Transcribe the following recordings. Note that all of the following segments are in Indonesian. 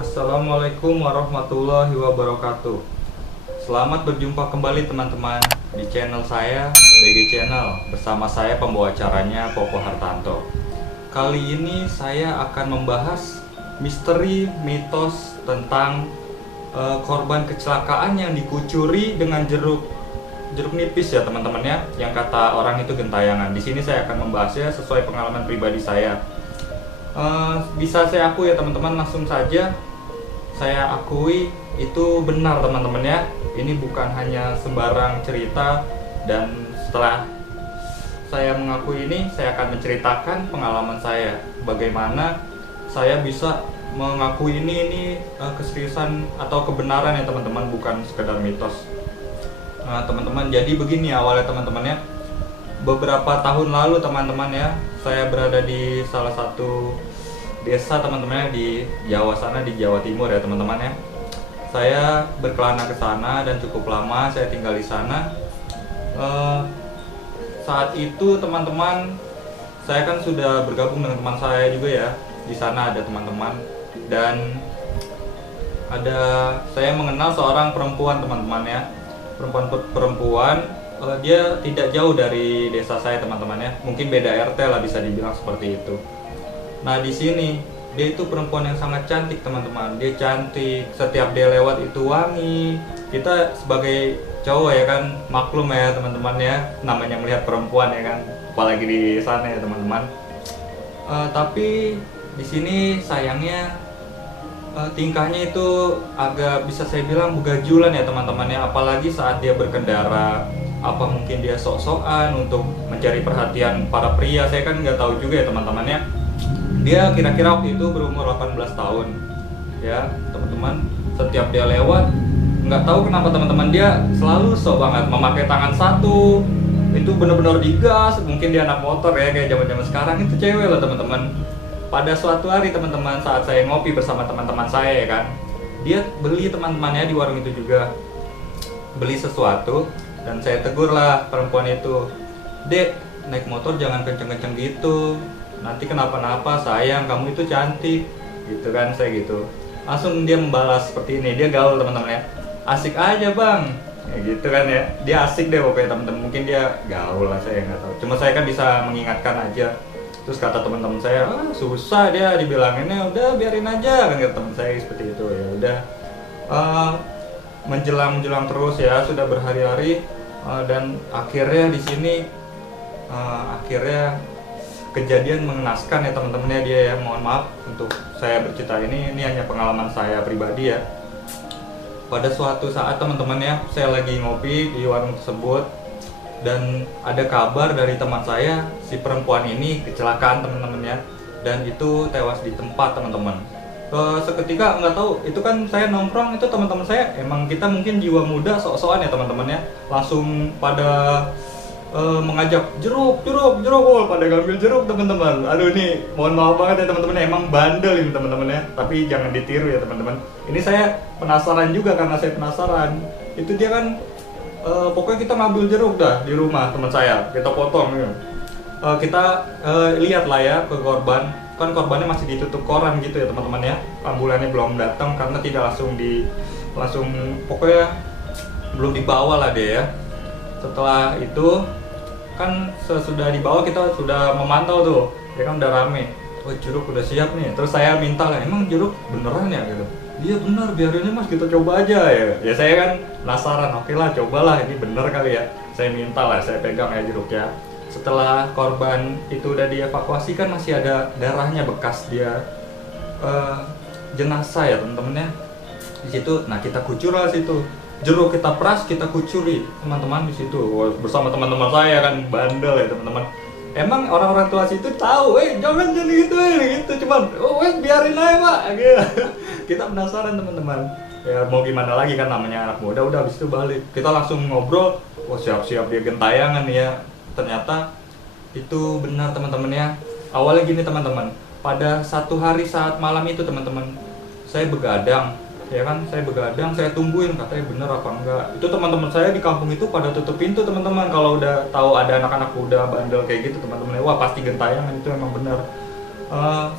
Assalamualaikum warahmatullahi wabarakatuh. Selamat berjumpa kembali teman-teman di channel saya, BG Channel. Bersama saya pembawa acaranya, Popo Hartanto. Kali ini saya akan membahas misteri mitos tentang korban kecelakaan yang dikucuri dengan jeruk nipis ya teman-teman ya, yang kata orang itu gentayangan. Di sini saya akan membahasnya sesuai pengalaman pribadi saya. Bisa saya akui ya teman-teman, langsung saja saya akui itu benar teman-teman ya. Ini bukan hanya sembarang cerita, dan setelah saya mengakui ini, saya akan menceritakan pengalaman saya, bagaimana saya bisa mengakui ini keseriusan atau kebenaran ya teman-teman, bukan sekedar mitos. Nah teman-teman, jadi begini awalnya teman-teman ya. Beberapa tahun lalu teman-teman ya, saya berada di salah satu desa teman-teman ya, di Jawa sana, di Jawa Timur ya teman-teman ya. Saya berkelana ke sana dan cukup lama saya tinggal di sana. Saat itu teman-teman, saya kan sudah bergabung dengan teman saya juga ya. Di sana ada teman-teman, dan saya mengenal seorang perempuan teman-teman ya. Perempuan dia tidak jauh dari desa saya teman-teman ya, mungkin beda RT lah bisa dibilang seperti itu. Nah di sini dia itu perempuan yang sangat cantik teman-teman, dia cantik, setiap dia lewat itu wangi. Kita sebagai cowok ya kan maklum ya teman-teman ya, namanya melihat perempuan ya kan, apalagi di sana ya teman-teman. Tapi di sini sayangnya tingkahnya itu agak bisa saya bilang begajulan ya teman-teman ya, apalagi saat dia berkendara. Apa mungkin dia sok-sokan untuk mencari perhatian para pria, saya kan nggak tahu juga ya teman-teman ya. Dia kira-kira waktu itu berumur 18 tahun ya teman-teman. Setiap dia lewat, nggak tahu kenapa teman-teman, dia selalu sok banget memakai tangan satu, itu benar-benar digas. Mungkin dia anak motor ya, kayak zaman-zaman sekarang itu cewek loh teman-teman. Pada suatu hari teman-teman, saat saya ngopi bersama teman-teman saya ya kan, dia beli teman-temannya di warung itu juga, beli sesuatu. Dan saya tegur lah perempuan itu, "Dek, naik motor jangan kenceng-kenceng gitu, nanti kenapa-napa sayang, kamu itu cantik." Gitu kan, saya gitu. Langsung dia membalas seperti ini, dia gaul teman-teman ya, "Asik aja bang." Ya gitu kan ya, dia asik deh pokoknya teman-teman. Mungkin dia gaul lah, saya nggak tahu. Cuma saya kan bisa mengingatkan aja. Terus kata teman-teman saya, susah dia dibilanginnya, udah biarin aja kan, kata teman saya seperti itu. Ya udah, menjelang terus ya, sudah berhari-hari, dan akhirnya di sini akhirnya kejadian mengenaskan ya teman-teman ya dia ya. Mohon maaf untuk saya bercerita ini hanya pengalaman saya pribadi ya. Pada suatu saat teman-teman ya, saya lagi ngopi di warung tersebut, dan ada kabar dari teman saya, si perempuan ini kecelakaan teman-teman ya, dan itu tewas di tempat teman-teman. Seketika nggak tahu, itu kan saya nongkrong, itu teman-teman saya emang, kita mungkin jiwa muda sok-sokan ya teman-teman ya, langsung pada mengajak jeruk, pada ngambil jeruk teman-teman. Aduh ini mohon maaf banget ya teman-teman, emang bandel ini teman-teman ya, tapi jangan ditiru ya teman-teman. Ini saya penasaran juga, karena saya penasaran. Itu dia kan pokoknya kita ngambil jeruk dah di rumah teman saya, kita potong ya. Kita lihat lah ya ke korban, kan korbannya masih ditutup koran gitu ya teman-teman ya. Ambulannya belum datang karena tidak langsung pokoknya belum dibawa lah dia ya. Setelah itu kan sesudah dibawa, kita sudah memantau tuh ya kan, udah rame, oh jeruk udah siap nih. Terus saya minta lah, emang jeruk beneran ya gitu. Iya bener, biarin mas, kita coba aja ya. Ya saya kan penasaran, oke lah cobalah, ini bener kali ya. Saya minta lah, saya pegang ya jeruknya. Setelah korban itu udah dievakuasi, kan masih ada darahnya bekas dia jenazah ya teman-teman ya. Di situ, nah kita kucur lah situ. Jeruk kita peras, kita kucuri teman-teman di situ. Bersama teman-teman saya kan, bandel ya teman-teman. Emang orang-orang tua situ tahu, jangan jadi gitu, cuman, biarin aja pak, gitu. Kita penasaran teman-teman. Ya mau gimana lagi kan, namanya anak muda. Udah habis itu balik, kita langsung ngobrol. Siap-siap dia gentayangan ya. Ternyata itu benar teman-teman ya. Awalnya gini teman-teman, pada satu hari saat malam itu teman-teman, saya begadang. Ya kan, saya begadang, saya tungguin katanya bener apa enggak. Itu teman-teman saya di kampung itu pada tutup pintu teman-teman, kalau udah tahu ada anak-anak muda bandel kayak gitu teman-teman. Wah pasti gentayangan, itu emang bener.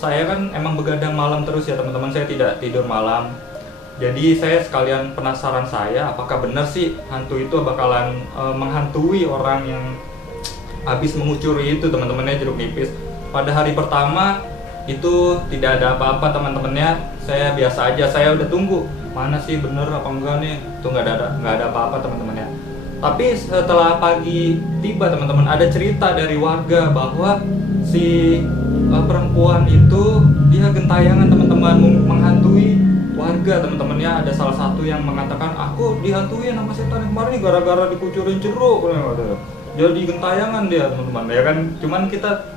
Saya kan emang begadang malam terus ya teman-teman, saya tidak tidur malam. Jadi saya sekalian penasaran saya, apakah benar sih hantu itu bakalan menghantui orang yang habis mengucuri itu teman-temannya, jeruk nipis. Pada hari pertama itu tidak ada apa-apa teman-temannya, saya biasa aja, saya udah tunggu mana sih bener apa enggak nih, itu nggak ada apa-apa teman-temannya. Tapi setelah pagi tiba teman-teman, ada cerita dari warga bahwa si perempuan itu dia gentayangan teman-teman, menghantui warga teman-temannya. Ada salah satu yang mengatakan, aku dihantui sama setan kemarin gara-gara dikucurin jeruk, jadi gentayangan dia teman-teman ya kan. Cuman kita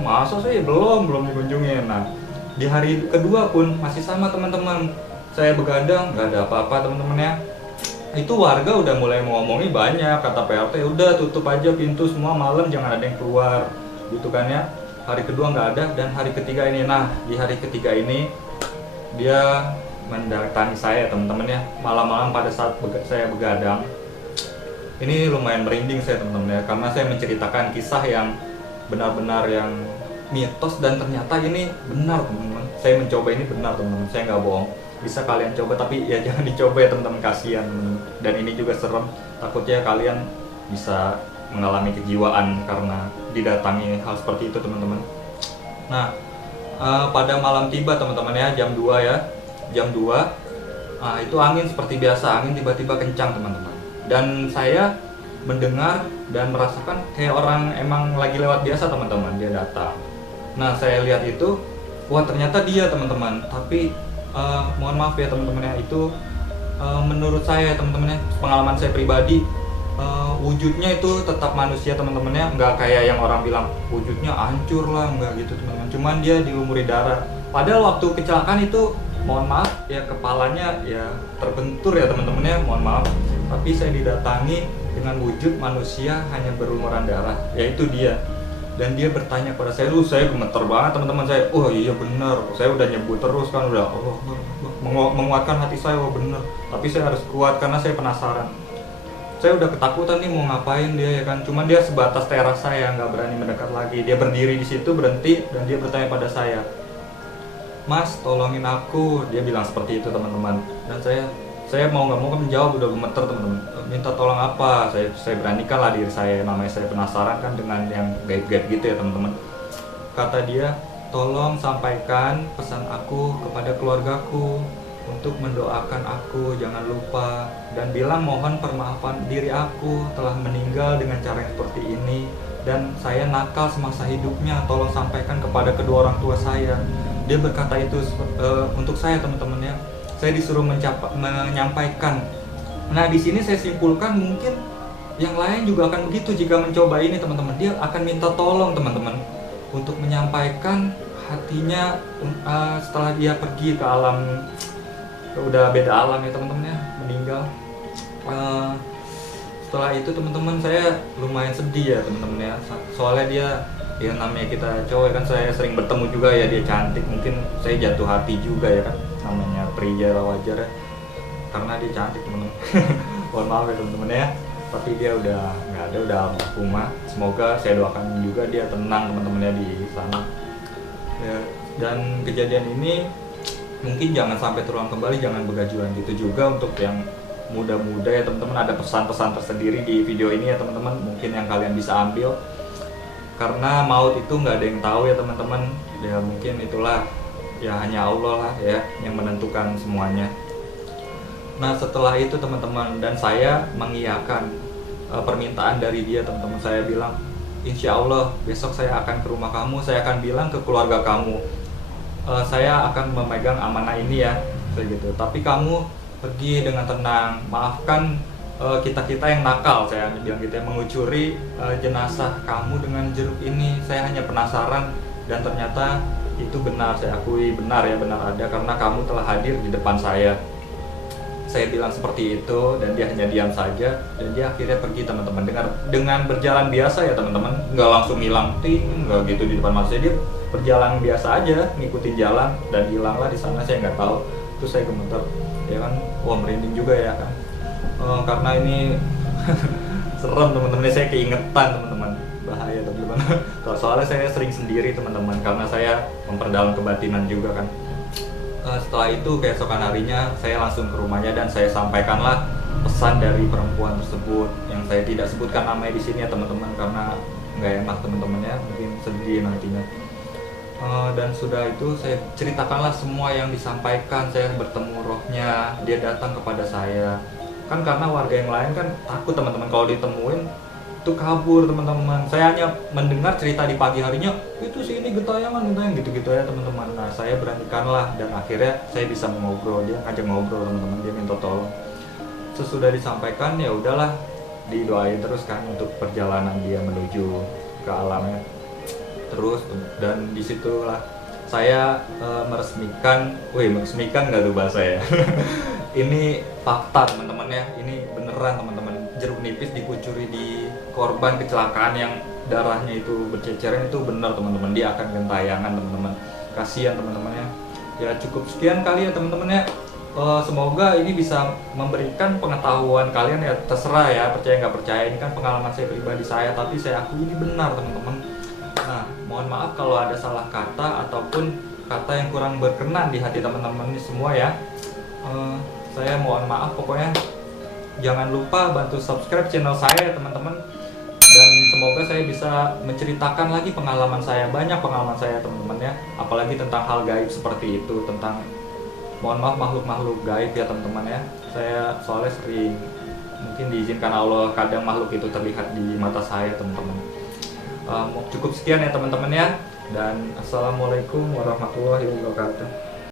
masa sih belum dikunjungin. Nah di hari kedua pun masih sama teman-teman, saya begadang nggak ada apa-apa teman-temannya. Itu warga udah mulai ngomongin banyak, kata PRT udah tutup aja pintu semua, malam jangan ada yang keluar gitu kan ya. Hari kedua nggak ada, dan hari ketiga ini, nah di hari ketiga ini dia mendatangi saya teman-teman ya, malam-malam pada saat saya begadang. Ini lumayan merinding saya teman-teman ya, karena saya menceritakan kisah yang benar-benar yang mitos, dan ternyata ini benar teman-teman. Saya mencoba ini benar teman-teman, saya nggak bohong. Bisa kalian coba, tapi ya jangan dicoba ya teman-teman, kasihan teman-teman. Dan ini juga serem, takutnya kalian bisa mengalami kejiwaan karena didatangi hal seperti itu teman-teman. Nah pada malam tiba teman-teman ya, jam 2 ya, jam 2 itu angin seperti biasa, angin tiba-tiba kencang teman-teman. Dan saya mendengar dan merasakan kayak orang emang lagi lewat biasa teman-teman, dia datang. Nah saya lihat itu, wah ternyata dia teman-teman. Tapi mohon maaf ya teman-teman ya, itu menurut saya teman-teman ya, pengalaman saya pribadi, wujudnya itu tetap manusia teman-teman ya, nggak kayak yang orang bilang wujudnya hancur lah, nggak gitu teman-teman. Cuman dia dilumuri darah. Padahal waktu kecelakaan itu, mohon maaf ya, kepalanya ya terbentur ya teman-teman ya, mohon maaf. Tapi saya didatangi dengan wujud manusia hanya berlumuran darah, yaitu dia. Dan dia bertanya pada saya, saya gemeter banget teman-teman. Saya, oh iya benar, saya udah nyebut terus kan, udah Allah menguatkan hati saya, oh benar. Tapi saya harus kuat karena saya penasaran. Saya udah ketakutan nih mau ngapain dia ya kan. Cuman dia sebatas teras saya, nggak berani mendekat lagi. Dia berdiri di situ, berhenti, dan dia bertanya pada saya, Mas tolongin aku, dia bilang seperti itu teman-teman. Dan saya mau nggak mau kan menjawab, udah gemeter teman-teman. Minta tolong apa? Saya beranikan lah diri saya, namanya saya penasaran kan dengan yang gaib-gaib gitu ya teman-teman. Kata dia, tolong sampaikan pesan aku kepada keluargaku untuk mendoakan aku, jangan lupa, dan bilang mohon permaafan diri aku telah meninggal dengan cara yang seperti ini, dan saya nakal semasa hidupnya, tolong sampaikan kepada kedua orang tua saya. Dia berkata itu untuk saya teman-teman ya. Saya disuruh menyampaikan. Nah di sini saya simpulkan mungkin yang lain juga akan begitu jika mencoba ini teman-teman. Dia akan minta tolong teman-teman untuk menyampaikan hatinya setelah dia pergi ke alam, udah beda alam ya teman-teman ya, meninggal. Setelah itu teman-teman saya lumayan sedih ya teman-teman ya. Soalnya dia ya namanya kita cowok kan, saya sering bertemu juga ya, dia cantik, mungkin saya jatuh hati juga ya kan, namanya pria wajar ya, karena dia cantik teman-teman. Mohon maaf ya teman-teman ya, tapi dia udah nggak ada, udah almarhumah. Semoga saya doakan juga dia tenang teman-temannya di sana ya. Dan kejadian ini mungkin jangan sampai terulang kembali, jangan begajulan gitu juga untuk yang muda-muda ya teman-teman. Ada pesan-pesan tersendiri di video ini ya teman-teman, mungkin yang kalian bisa ambil. Karena maut itu nggak ada yang tahu ya teman-teman, ya mungkin itulah ya hanya Allah lah ya yang menentukan semuanya. Nah setelah itu teman-teman, dan saya mengiyakan permintaan dari dia teman-teman. Saya bilang, insya Allah besok saya akan ke rumah kamu, saya akan bilang ke keluarga kamu, saya akan memegang amanah ini ya, kayak gitu. Tapi kamu pergi dengan tenang, maafkan kita-kita yang nakal, saya bilang gitu ya, mengucuri jenazah kamu dengan jeruk ini. Saya hanya penasaran, dan ternyata itu benar, saya akui benar ya, benar ada, karena kamu telah hadir di depan saya. Saya bilang seperti itu, dan dia hanya diam saja, dan dia akhirnya pergi teman-teman, dengan berjalan biasa ya teman-teman, nggak langsung hilang ting, nggak gitu di depan mata saya. Dia berjalan biasa aja, ngikutin jalan, dan hilanglah di sana. Saya nggak tahu, terus saya gemeter ya kan, wah merinding juga ya kan. Karena ini serem teman-teman, saya keingetan teman-teman, bahaya teman-teman. teman-teman. Soalnya saya sering sendiri teman-teman, karena saya memperdalam kebatinan juga kan. Setelah itu keesokan harinya saya langsung ke rumahnya dan saya sampaikanlah pesan dari perempuan tersebut, yang saya tidak sebutkan namanya di sini ya teman-teman, karena nggak enak teman-teman ya, mungkin sedih nantinya. Dan sudah itu saya ceritakanlah semua yang disampaikan. Saya bertemu rohnya, dia datang kepada saya kan, karena warga yang lain kan takut teman-teman kalau ditemuin itu kabur teman-teman. Saya hanya mendengar cerita di pagi harinya, itu sih ini gentayangan gitu-gitu ya teman-teman. Nah saya beranikanlah dan akhirnya saya bisa ngobrol, dia ngajak ngobrol teman-teman, dia minta tolong. Sesudah disampaikan ya udahlah, didoain terus kan untuk perjalanan dia menuju ke alamnya terus. Dan disitulah saya meresmikan nggak tuh bahasa ya. Ini fakta teman-teman ya, ini beneran teman-teman, jeruk nipis dikucuri di korban kecelakaan yang darahnya itu berceceran, itu benar teman-teman, dia akan gentayangan teman-teman. Kasihan teman-teman ya. Cukup sekian kali ya teman-teman ya. Semoga ini bisa memberikan pengetahuan kalian ya, terserah ya percaya nggak percaya, ini kan pengalaman saya pribadi saya, tapi saya akui ini benar teman-teman. Nah mohon maaf kalau ada salah kata ataupun kata yang kurang berkenan di hati teman-teman ini semua ya. Saya mohon maaf pokoknya. Jangan lupa bantu subscribe channel saya ya teman-teman, dan semoga saya bisa menceritakan lagi pengalaman saya, banyak pengalaman saya teman-teman ya, apalagi tentang hal gaib seperti itu, tentang mohon maaf makhluk-makhluk gaib ya teman-teman ya. Saya soalnya sering, mungkin diizinkan Allah, kadang makhluk itu terlihat di mata saya teman-teman. Cukup sekian ya teman-teman ya, dan assalamualaikum warahmatullahi wabarakatuh.